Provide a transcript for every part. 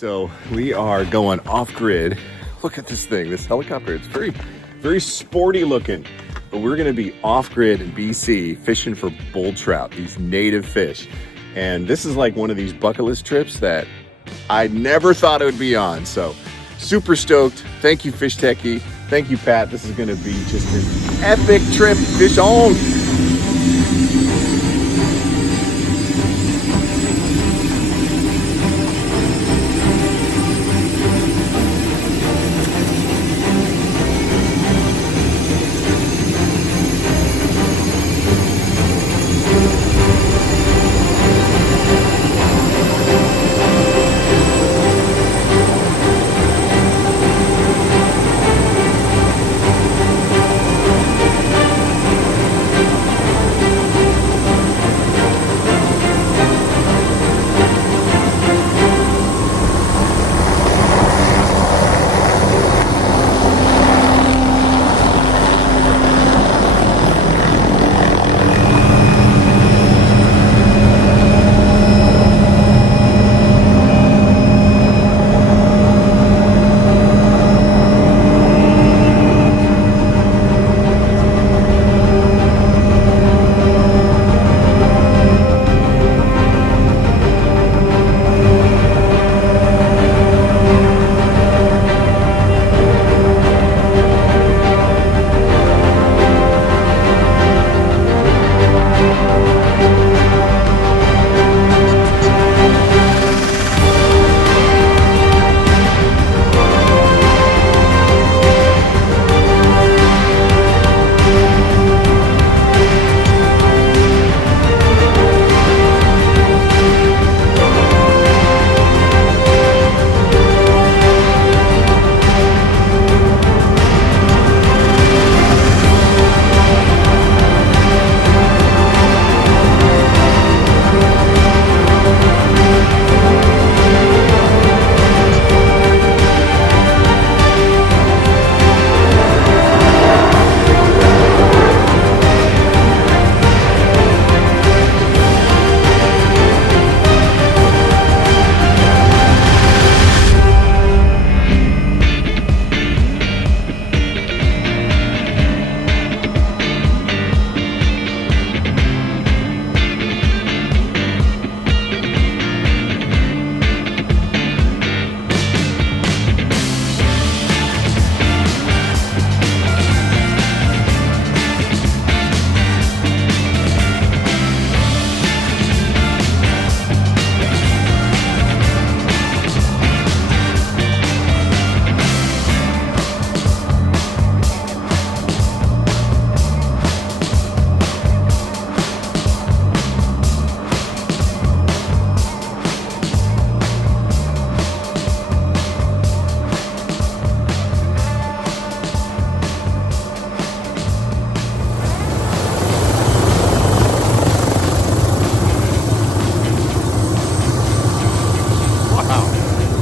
So we are going off grid. Look at this thing, this helicopter. It's very, very sporty looking. But we're gonna be off grid in BC fishing for bull trout, these native fish. And this is like one of these bucket list trips that I never thought I would be on. So super stoked. Thank you, Fish Techie. Thank you, Pat. This is gonna be just an epic trip. Fish on.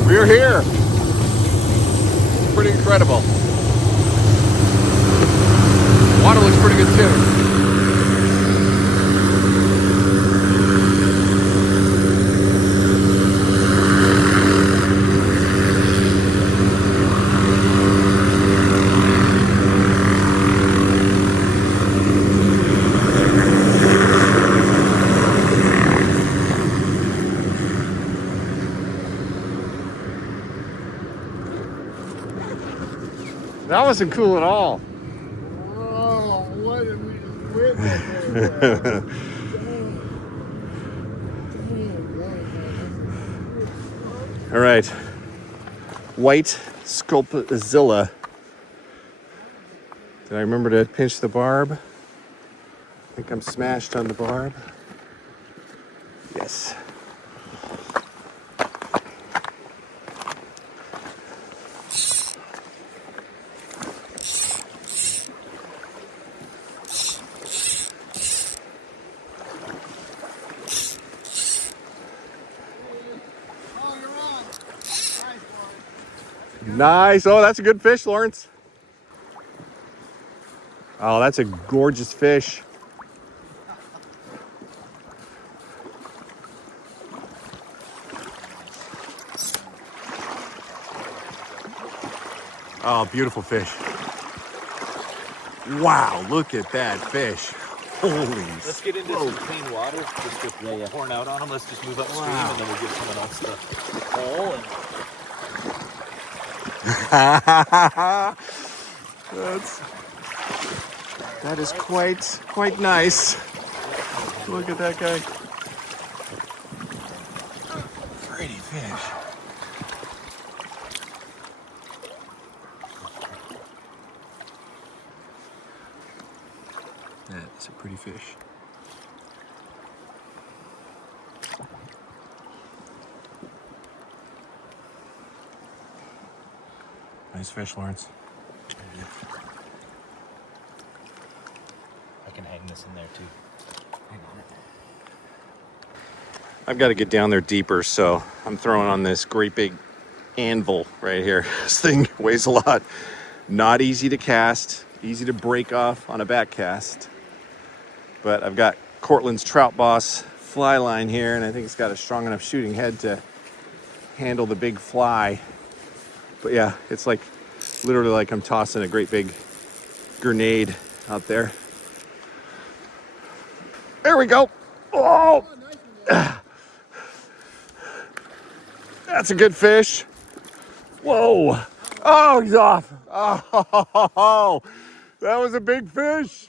We're here. Pretty incredible. Water looks pretty good too. That wasn't cool at all. Oh, what did we witness? All right, white Sculpizilla. Did I remember to pinch the barb? I think I'm smashed on the barb. Yes. Nice. Oh, that's a good fish, Lawrence. Oh, that's a gorgeous fish. Oh, beautiful fish. Wow, look at that fish. Holy Let's get into some clean water. Just get pouring out on them. Let's just move upstream and then we'll give someone else the pole. That is quite nice. Look at that guy. Pretty fish. That is a pretty fish. Nice fish, Lawrence. I can hang this in there too. Hang on it. I've got to get down there deeper, so I'm throwing on this great big anvil right here. This thing weighs a lot. Not easy to cast, easy to break off on a back cast. But I've got Cortland's Trout Boss fly line here, and I think it's got a strong enough shooting head to handle the big fly. But yeah, it's like literally like I'm tossing a great big grenade out there. There we go. Oh, that's a good fish. Whoa. Oh, he's off. Oh, that was a big fish.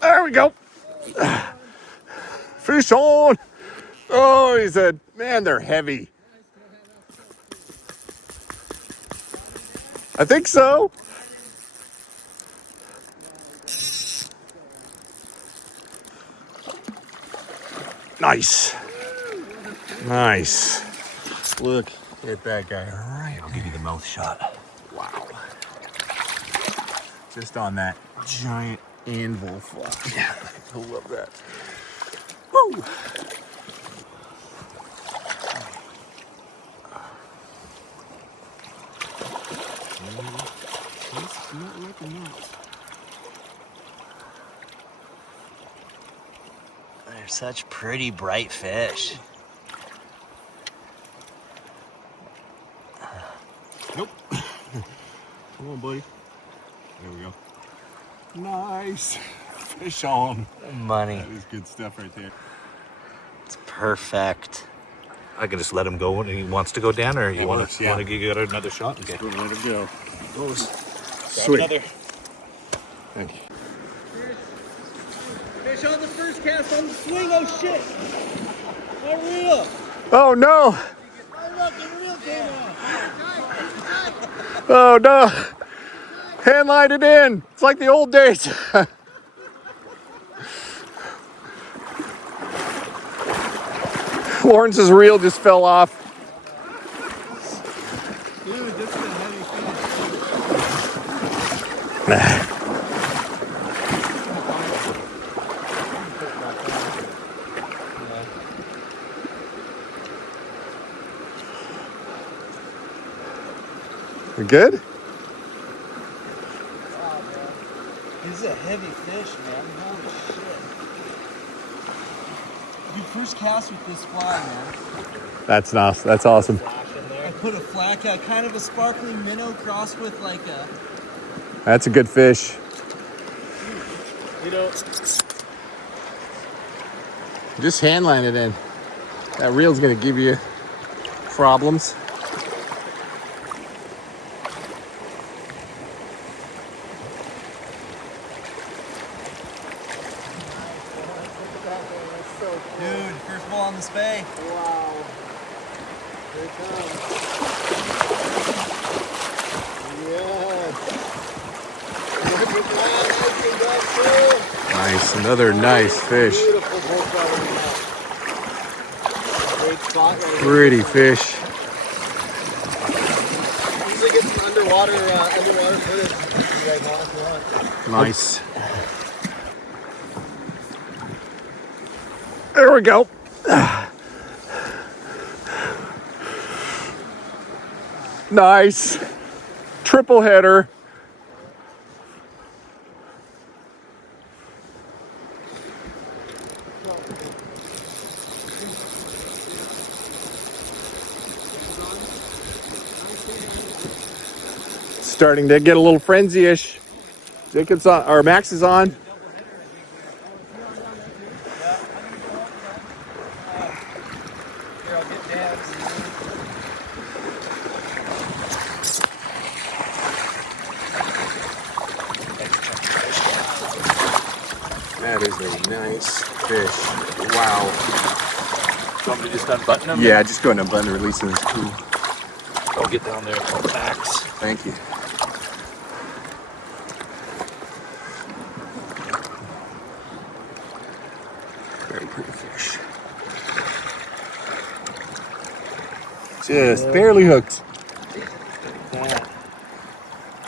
There we go. Fish on. Oh, he said, man, they're heavy. I think so. Nice. Nice. Look at that guy. All right, I'll give you the mouth shot. wow. Just on that giant anvil fly. I love that. Woo! They're such pretty bright fish. Nope. Come on, buddy. There we go. Nice. Fish on. Money. That is good stuff right there. It's perfect. I can just let him go when he wants to go down, or you want to give it another shot? Okay. We'll let it go. Goes. Sweet. Another. Thank you. Fish on the first cast on the swing. Oh shit! Not real. Oh no. Oh look, the reel came off. Oh no. Hand lined it in. It's like the old days. Lawrence's reel just fell off. Dude, this is a heavy You good? Wow, man. This is a heavy fish, man. Holy shit. Your first cast with this fly, man. That's nice. That's awesome. I put a flat cat, kind of a sparkling minnow crossed with like a, That's a good fish. you know, Just hand line it in. That reel's gonna give you problems. dude, first ball on the spay. Wow. Here it comes. Yes. Look at that. Nice and done, too. Nice, another nice fish. Beautiful hook out of the net. Great spot right here. Pretty fish. Usually get some underwater footage. You guys want if you want. Nice. There we go. Nice. Triple header. starting to get a little frenzy-ish. Jacob's on, or Max is on. That is a nice fish. Wow. You want me to just unbutton them? Yeah, just go ahead and unbutton and release him. It's cool. I'll get down there and call Max. Thank you. Very pretty fish. Just barely hooked.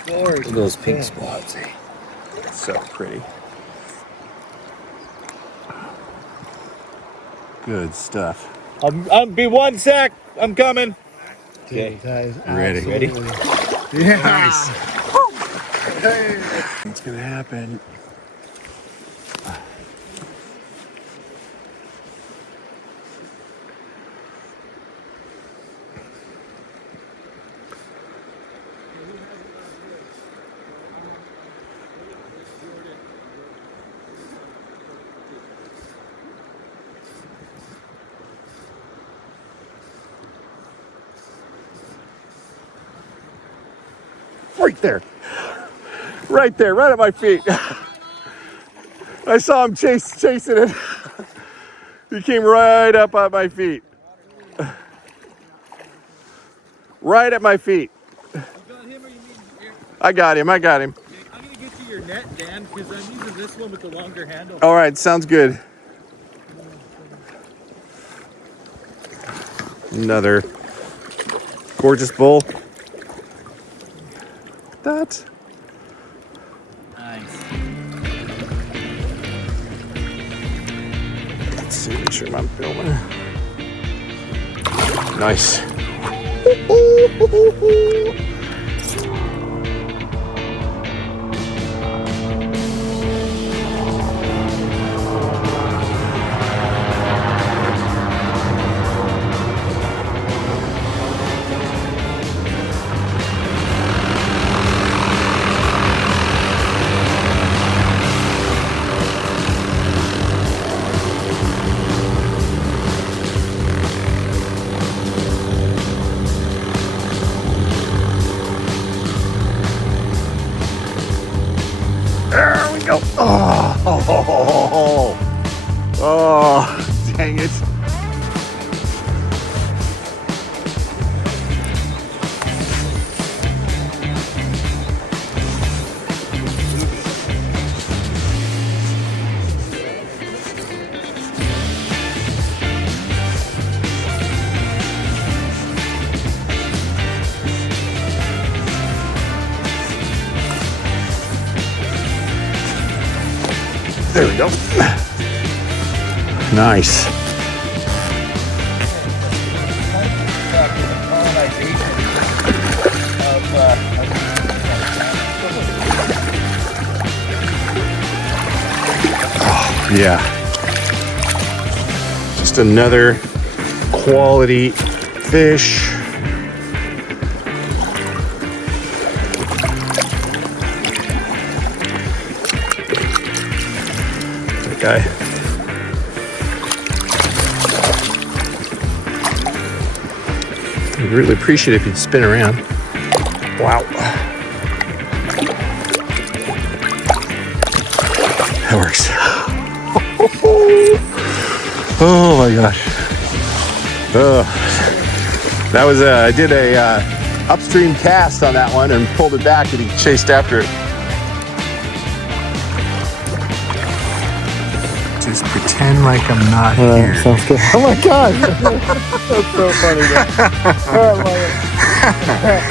Look at those pink spots, eh? So pretty. Good stuff. I'll be 1 sec. I'm coming. Okay, guys. Ready? Ready? Yeah. Nice. Hey. What's gonna happen? Right there. Right there, right at my feet. I saw him chasing it. He came right up at my feet. Right at my feet. You got him or you mean here? I got him. I'm gonna get you your net, Dan, because I'm using this one with the longer handle. All right, sounds good. Another gorgeous bull. That. Nice. Let's see, make sure I'm filming. Nice. There we go. Oh, dang it. There we go. Nice. Oh, yeah. Just another quality fish. Guy. I'd really appreciate it if you'd spin around. Wow. That works. Oh my gosh. That was I did a upstream cast on that one and pulled it back and he chased after it. Just pretend like I'm not here. Sounds good. Oh my god. That's so funny. Oh my god.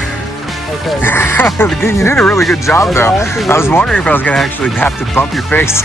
Okay. You did a really good job though. I was wondering if I was gonna actually have to bump your face.